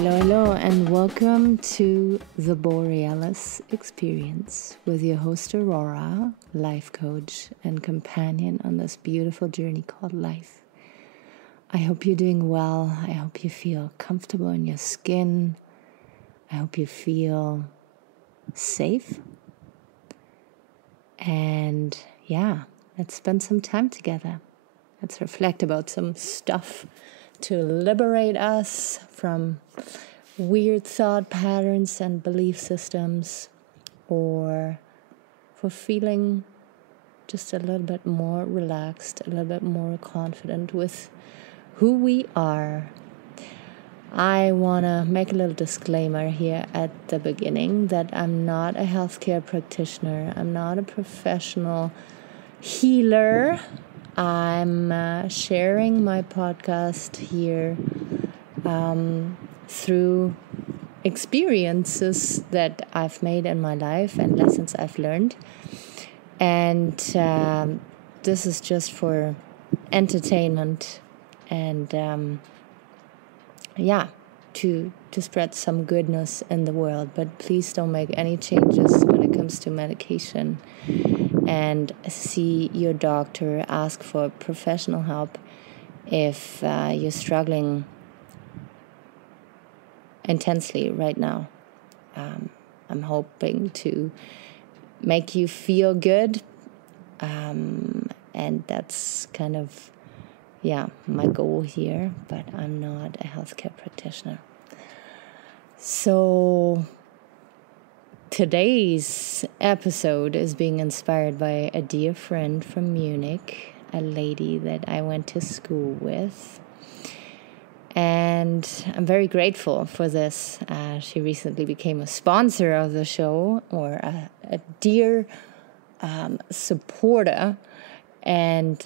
Hello, and welcome to the Borealis Experience with your host Aurora, life coach and companion on this beautiful journey called life. I hope you're doing well. I hope you feel comfortable in your skin. I hope you feel safe. And let's spend some time together. Let's reflect about some stuff to liberate us from weird thought patterns and belief systems, or for feeling just a little bit more relaxed, a little bit more confident with who we are. I want to make a little disclaimer here at the beginning that I'm not a healthcare practitioner. I'm not a professional healer. I'm sharing my podcast here through experiences that I've made in my life and lessons I've learned. And this is just for entertainment and to spread some goodness in the world. But please don't make any changes when it comes to medication, and see your doctor. Ask for professional help if you're struggling intensely right now. I'm hoping to make you feel good, and that's kind of my goal here, but I'm not a healthcare practitioner. So today's episode is being inspired by a dear friend from Munich, a lady that I went to school with. And I'm very grateful for this. She recently became a sponsor of the show, or a dear supporter. And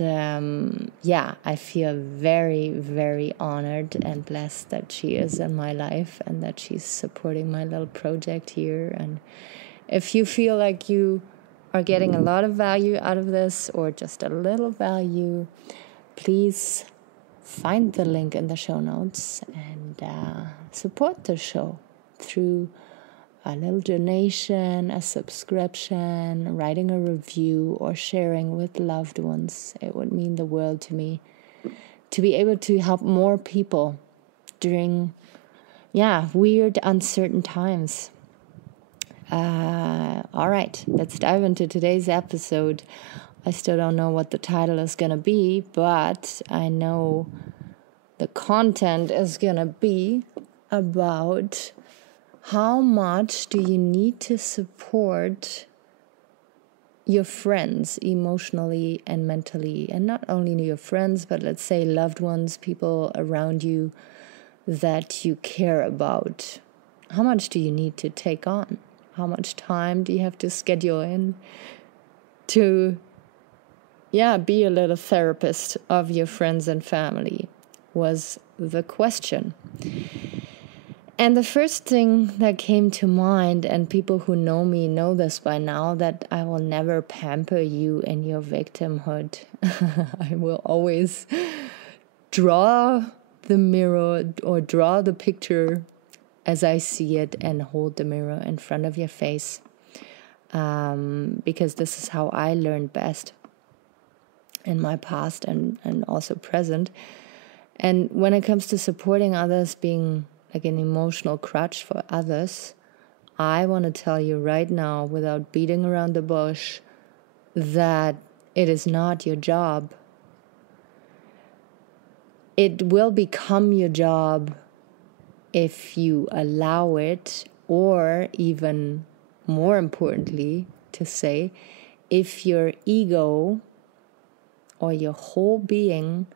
I feel very, very honored and blessed that she is in my life and that she's supporting my little project here. And if you feel like you are getting a lot of value out of this, or just a little value, please find the link in the show notes and support the show through a little donation, a subscription, writing a review, or sharing with loved ones. It would mean the world to me to be able to help more people during weird, uncertain times. All right, let's dive into today's episode. I still don't know what the title is going to be, but I know the content is going to be about how much do you need to support your friends emotionally and mentally, and not only your friends, but let's say loved ones, people around you that you care about. How much do you need to take on? How much time do you have to schedule in to be a little therapist of your friends and family, was the question. And the first thing that came to mind, and people who know me know this by now, that I will never pamper you in your victimhood. I will always draw the mirror or draw the picture as I see it and hold the mirror in front of your face. Because this is how I learned best in my past and also present. And when it comes to supporting others, being like an emotional crutch for others, I want to tell you right now, without beating around the bush, that it is not your job. It will become your job if you allow it, or even more importantly to say, if your ego or your whole being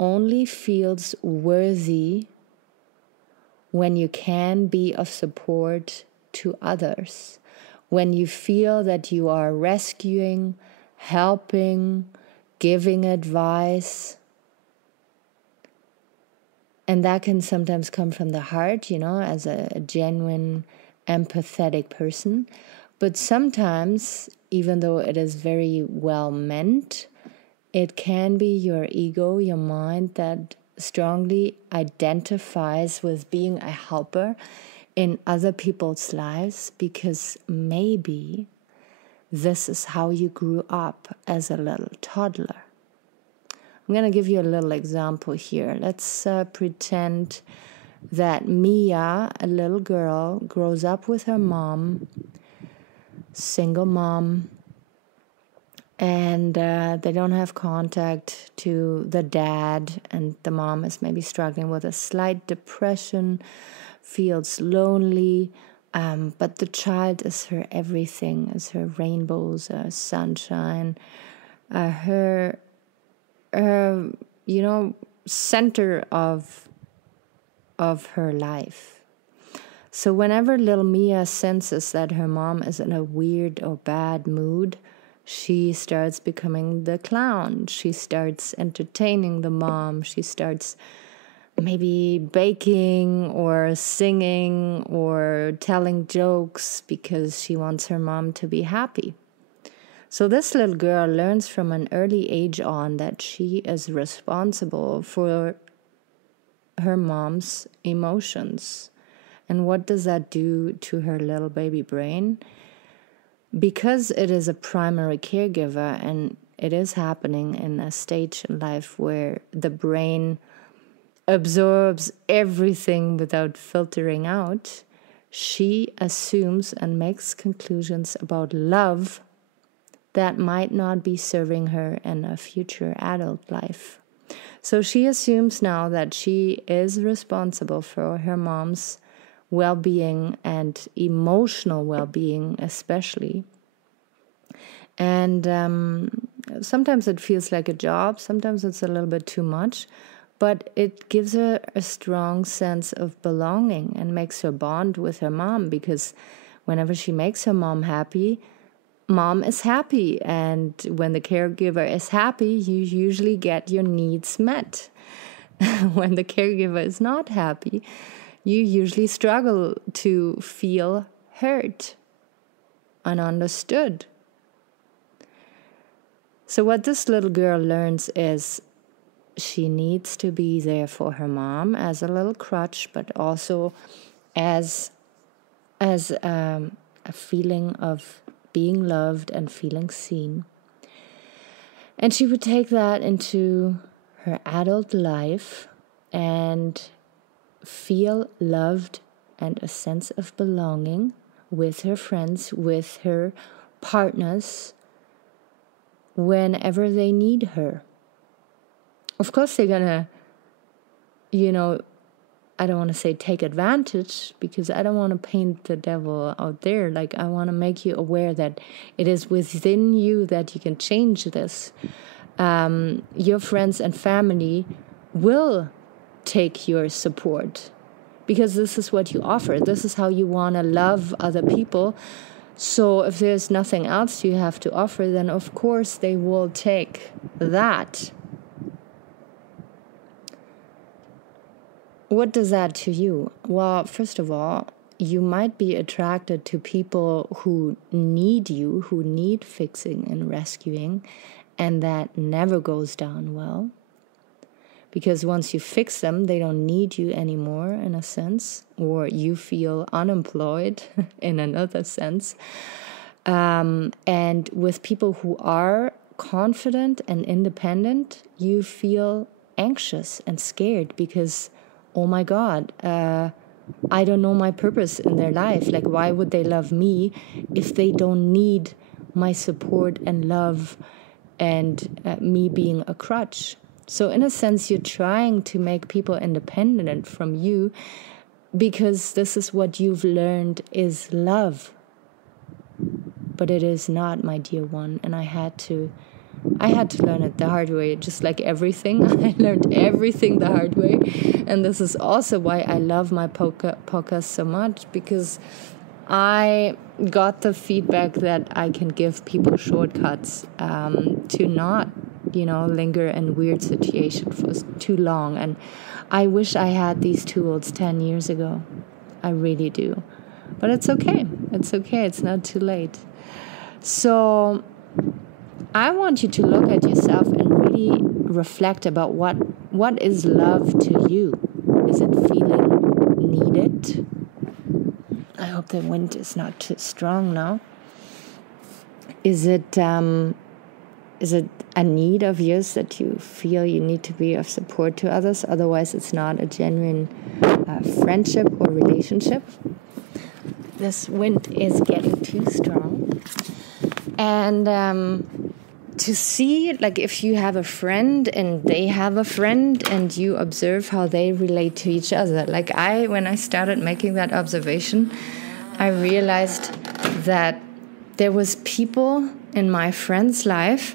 only feels worthy when you can be of support to others, when you feel that you are rescuing, helping, giving advice. And that can sometimes come from the heart, as a genuine, empathetic person. But sometimes, even though it is very well meant, it can be your ego, your mind, that strongly identifies with being a helper in other people's lives, because maybe this is how you grew up as a little toddler. I'm going to give you a little example here. Let's pretend that Mia, a little girl, grows up with her mom, single mom, and they don't have contact to the dad, and the mom is maybe struggling with a slight depression, feels lonely, but the child is her everything, is her rainbows, her sunshine, her center of her life. So whenever little Mia senses that her mom is in a weird or bad mood, she starts becoming the clown. She starts entertaining the mom. She starts maybe baking or singing or telling jokes because she wants her mom to be happy. So this little girl learns from an early age on that she is responsible for her mom's emotions. And what does that do to her little baby brain? Because it is a primary caregiver, and it is happening in a stage in life where the brain absorbs everything without filtering out, she assumes and makes conclusions about love that might not be serving her in a future adult life. So she assumes now that she is responsible for her mom's well-being and emotional well-being especially. And sometimes it feels like a job, sometimes it's a little bit too much, but it gives her a strong sense of belonging and makes her bond with her mom, because whenever she makes her mom happy, mom is happy. And when the caregiver is happy, you usually get your needs met. When the caregiver is not happy, you usually struggle to feel heard and understood. So what this little girl learns is she needs to be there for her mom as a little crutch, but also as a feeling of being loved and feeling seen. And she would take that into her adult life and feel loved and a sense of belonging with her friends, with her partners, whenever they need her. Of course, they're gonna, I don't want to say take advantage, because I don't want to paint the devil out there. Like, I want to make you aware that it is within you that you can change this. Your friends and family will take your support, because this is what you offer. This is how you want to love other people. So if there's nothing else you have to offer, then of course they will take that. What does that to you? Well, first of all, you might be attracted to people who need you, who need fixing and rescuing, and that never goes down well. Because once you fix them, they don't need you anymore, in a sense, or you feel unemployed in another sense. And with people who are confident and independent, you feel anxious and scared because, oh my God, I don't know my purpose in their life. Like, why would they love me if they don't need my support and love and me being a crutch? So in a sense, you're trying to make people independent from you because this is what you've learned is love. But it is not, my dear one. And I had to learn it the hard way, just like everything. I learned everything the hard way. And this is also why I love my podcast so much, because I got the feedback that I can give people shortcuts to not, linger in weird situations for too long. And I wish I had these tools 10 years ago. I really do. But it's okay. It's okay. It's not too late. So I want you to look at yourself and really reflect about what what is love to you? Is it feeling needed? I hope the wind is not too strong now. Is it a need of yours that you feel you need to be of support to others? Otherwise, it's not a genuine friendship or relationship. This wind is getting too strong. And to see, like, if you have a friend and they have a friend and you observe how they relate to each other. Like when I started making that observation, I realized that there was people in my friend's life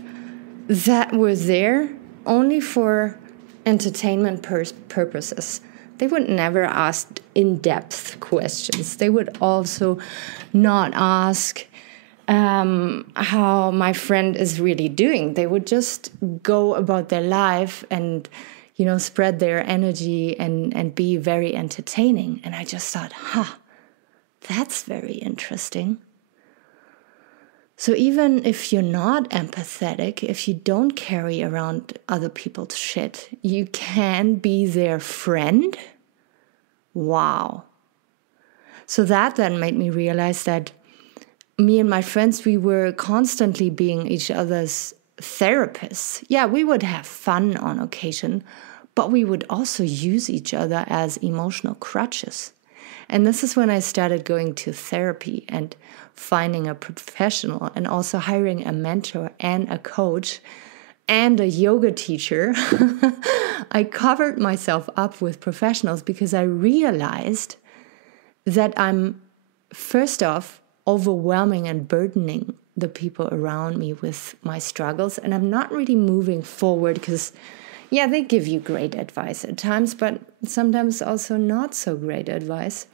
that were there only for entertainment purposes. They would never ask in-depth questions. They would also not ask how my friend is really doing. They would just go about their life and, spread their energy and be very entertaining. And I just thought, that's very interesting. So even if you're not empathetic, if you don't carry around other people's shit, you can be their friend. Wow. So that then made me realize that me and my friends, we were constantly being each other's therapists. Yeah, we would have fun on occasion, but we would also use each other as emotional crutches. And this is when I started going to therapy and finding a professional and also hiring a mentor and a coach and a yoga teacher. I covered myself up with professionals because I realized that I'm, first off, overwhelming and burdening the people around me with my struggles. And I'm not really moving forward because, yeah, they give you great advice at times, but sometimes also not so great advice.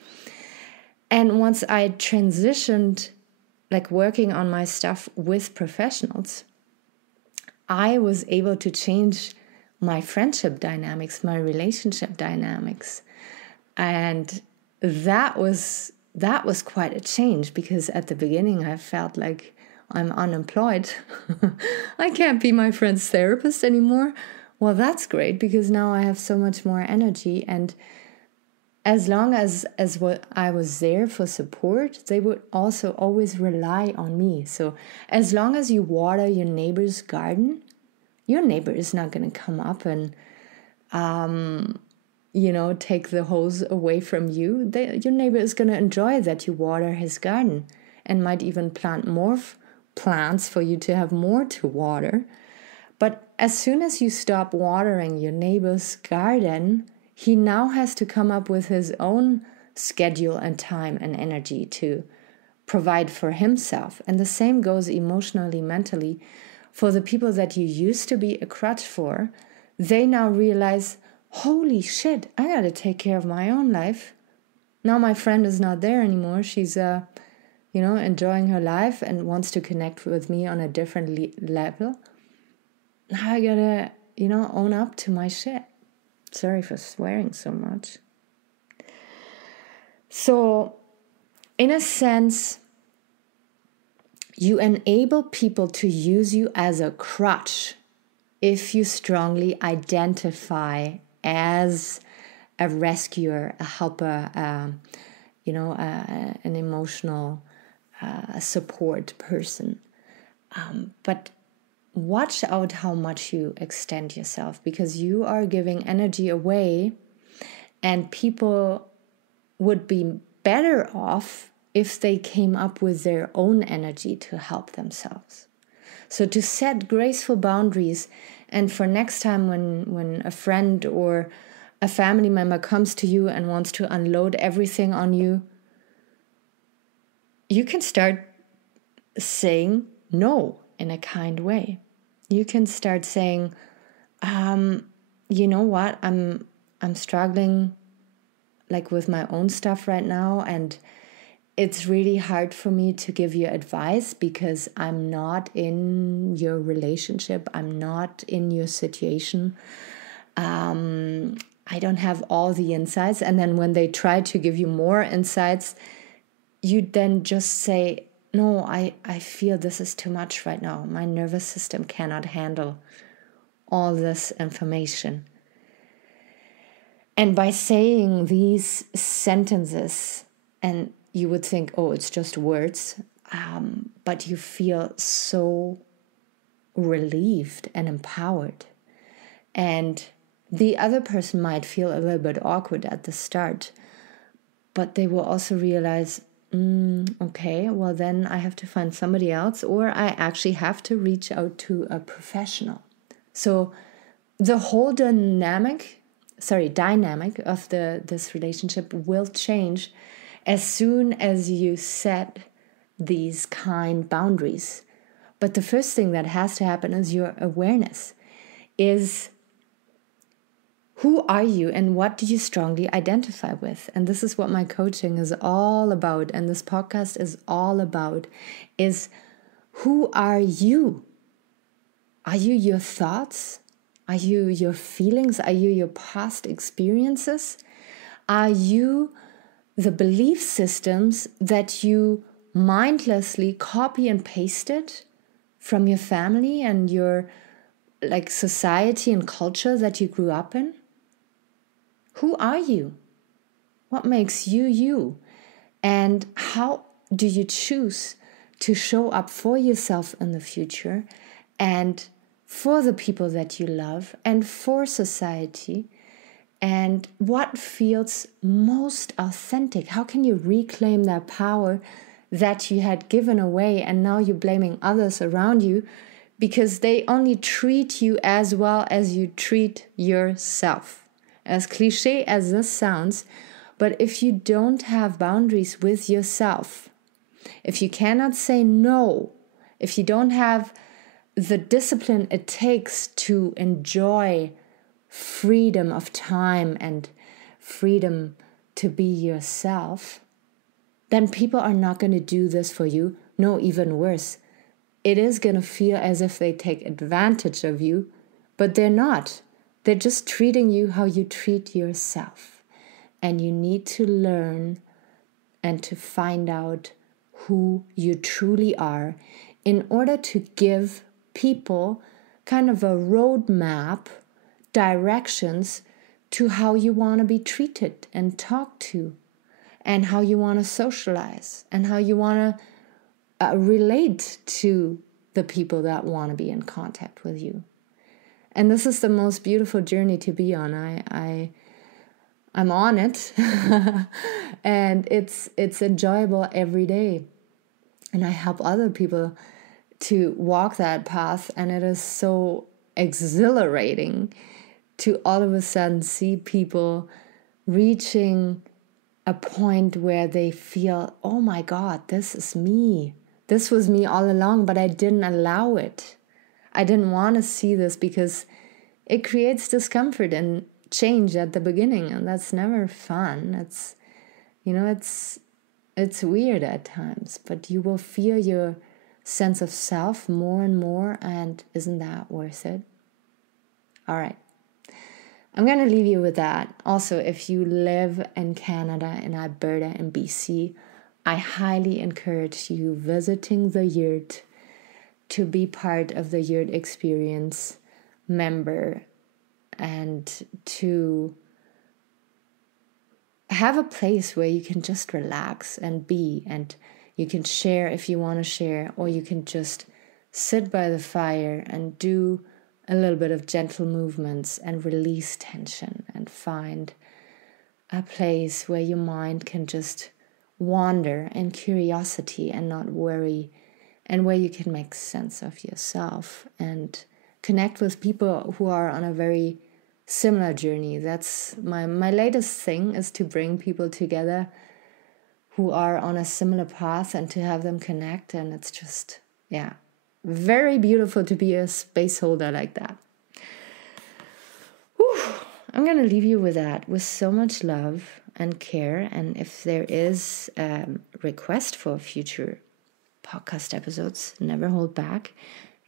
And once I transitioned, like working on my stuff with professionals, I was able to change my friendship dynamics, my relationship dynamics. And that was quite a change, because at the beginning I felt like I'm unemployed. I can't be my friend's therapist anymore. Well, that's great, because now I have so much more energy. And as long as what I was there for support, they would also always rely on me. So as long as you water your neighbor's garden, your neighbor is not going to come up and take the hose away from you. Your neighbor is going to enjoy that you water his garden and might even plant more plants for you to have more to water. But as soon as you stop watering your neighbor's garden, he now has to come up with his own schedule and time and energy to provide for himself. And the same goes emotionally, mentally. For the people that you used to be a crutch for, they now realize, holy shit, I got to take care of my own life. Now my friend is not there anymore. She's, enjoying her life and wants to connect with me on a different level. Now I got to, own up to my shit. Sorry for swearing so much. So, in a sense, you enable people to use you as a crutch if you strongly identify as a rescuer, a helper, an emotional support person. But watch out how much you extend yourself, because you are giving energy away, and people would be better off if they came up with their own energy to help themselves. So to set graceful boundaries, and for next time when a friend or a family member comes to you and wants to unload everything on you, you can start saying no in a kind way. You can start saying, you know what, I'm struggling like with my own stuff right now, and it's really hard for me to give you advice because I'm not in your relationship. I'm not in your situation. I don't have all the insights. And then when they try to give you more insights, you then just say, no, I feel this is too much right now. My nervous system cannot handle all this information. And by saying these sentences, and you would think, oh, it's just words, but you feel so relieved and empowered. And the other person might feel a little bit awkward at the start, but they will also realize, okay, well then I have to find somebody else, or I actually have to reach out to a professional. So the whole dynamic of this relationship will change as soon as you set these kind boundaries. But the first thing that has to happen is your awareness. Is who are you and what do you strongly identify with? And this is what my coaching is all about, and this podcast is all about, is who are you? Are you your thoughts? Are you your feelings? Are you your past experiences? Are you the belief systems that you mindlessly copy and pasted from your family and your society and culture that you grew up in? Who are you? What makes you you? And how do you choose to show up for yourself in the future and for the people that you love and for society? And what feels most authentic? How can you reclaim that power that you had given away and now you're blaming others around you because they only treat you as well as you treat yourself? As cliche as this sounds, but if you don't have boundaries with yourself, if you cannot say no, if you don't have the discipline it takes to enjoy freedom of time and freedom to be yourself, then people are not going to do this for you. No, even worse. It is going to feel as if they take advantage of you, but they're not. They're just treating you how you treat yourself. And you need to learn and to find out who you truly are in order to give people kind of a roadmap, directions to how you want to be treated and talked to, and how you want to socialize, and how you want to relate to the people that want to be in contact with you. And this is the most beautiful journey to be on. I'm on it, and it's enjoyable every day. And I help other people to walk that path, and it is so exhilarating to all of a sudden see people reaching a point where they feel, oh my God, this is me. This was me all along, but I didn't allow it. I didn't want to see this because it creates discomfort and change at the beginning, and that's never fun. It's weird at times, but you will feel your sense of self more and more, and isn't that worth it? All right. I'm going to leave you with that. Also, if you live in Canada, in Alberta, in BC, I highly encourage you visiting the yurt to be part of the yurt experience member and to have a place where you can just relax and be, and you can share if you want to share, or you can just sit by the fire and do a little bit of gentle movements and release tension and find a place where your mind can just wander in curiosity and not worry, and where you can make sense of yourself and connect with people who are on a very similar journey. That's my latest thing, is to bring people together who are on a similar path and to have them connect. And it's just, very beautiful to be a space holder like that. Whew. I'm going to leave you with that, with so much love and care. And if there is a request for future podcast episodes, never hold back.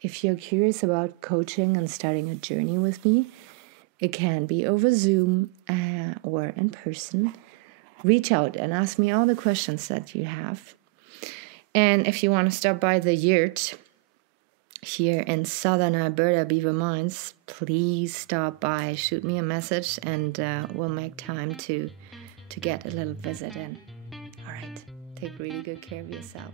If you're curious about coaching and starting a journey with me, it can be over Zoom or in person. Reach out and ask me all the questions that you have. And if you want to stop by the yurt, here in southern Alberta, Beaver Mines, please stop by, shoot me a message, and we'll make time to get a little visit in. All right, take really good care of yourself.